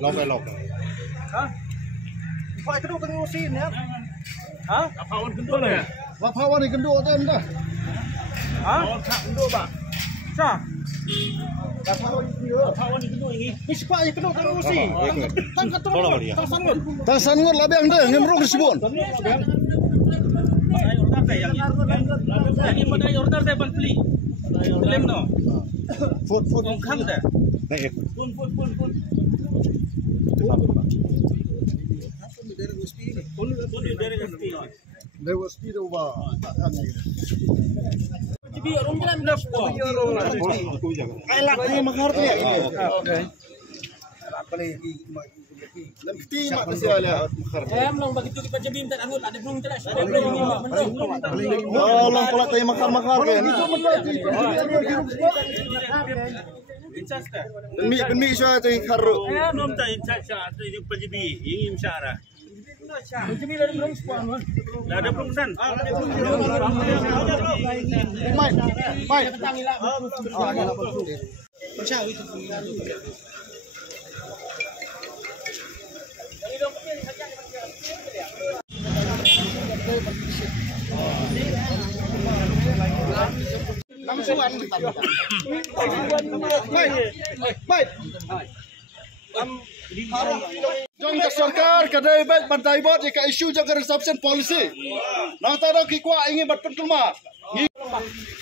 Nam. Log. Hah? Phải cái đồ tăng oxy nhé. Hả? Lapawan ni gendut kan dah. Hả? Gendut ba? Sa? Lapawan ni gendut ini. Ni siapa yang gendut tăng oxy? Tang sangat. Tang sangat lah biang dah ngemrok disebut. Ini pada order saya beli. Lem no. Food. Ongkang dah. Naik. Pun. Dewa speed over. Jadi orang jalan dah. Ay lak ni makar tu ya. Lemti mak kasi ala makar. Long begitu kita jebim tak anggut ada belum jelas. Ada belum ini menang. Oh, lang pala tayo makar kan. Benmi siya tayo karo. Belum tak insya itu penjebi ini insya. Penjebi dari belum sepuan. Dah ada perusahaan. Mai. Baik. Jom ke sarkar kadai baik bantai bot jika isu jaga reception policy. Nah tahu kikwa ingin berpengelma.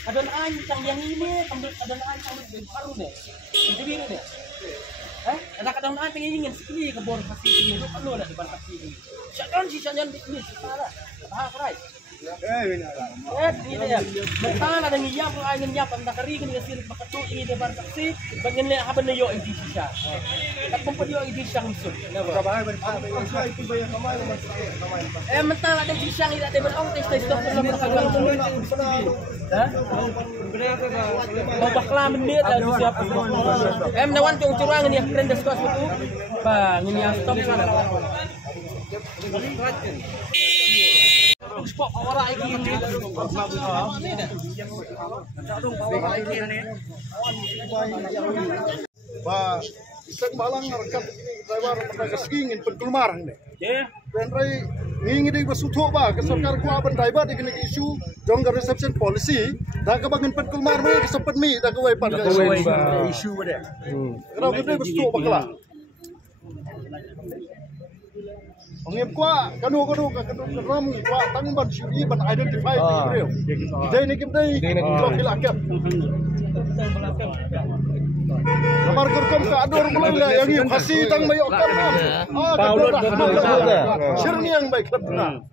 Ada lain yang ini, ada lain yang baru deh. Jadi ni. Kadang-kadang lain pengen ingin sekali ke bor kasih ini, tu perlu lah di bor kasih ini. Siapa sisanya ni salah. Faham right? Ini dia. Mentala dengan ia pun angin ia pun tak kering ni hasil bakatu ini dia bar saksi bagian le haban yo idi sisa. Tak pun yo idi sang musuh. Mentala dengan sisa ini ada berong tes stop mau bakla menit dah siap. Nawan curang ni keren dah skos itu. Bang ini stop sana. Sport orang lagi ni. Ba isang balang rekat driver mereka skiing in penkelmar ni. Penrai ngingi di basuto ba ke sarkar ku aban driver di kena isu jong reception policy dah ke bagian penkelmar ni kesempet mi dah ke wai pan isu pada. Kalau kita basuto bakla. Ongip kuah, kanu ram kuah tangban syuri ban identify real. Day ni kita profil akap. Nomor kerkom ke ador mulai yang ini kasih tang mayok kan. Syurni yang baik benar.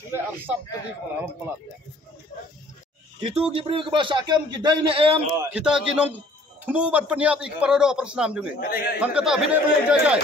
Sudah arsap tadi kepala. Itu Gibril ke bahasa akam kita ini kita ginong Temu bat peniap ik parodo persnam juga. Tangkata video jai.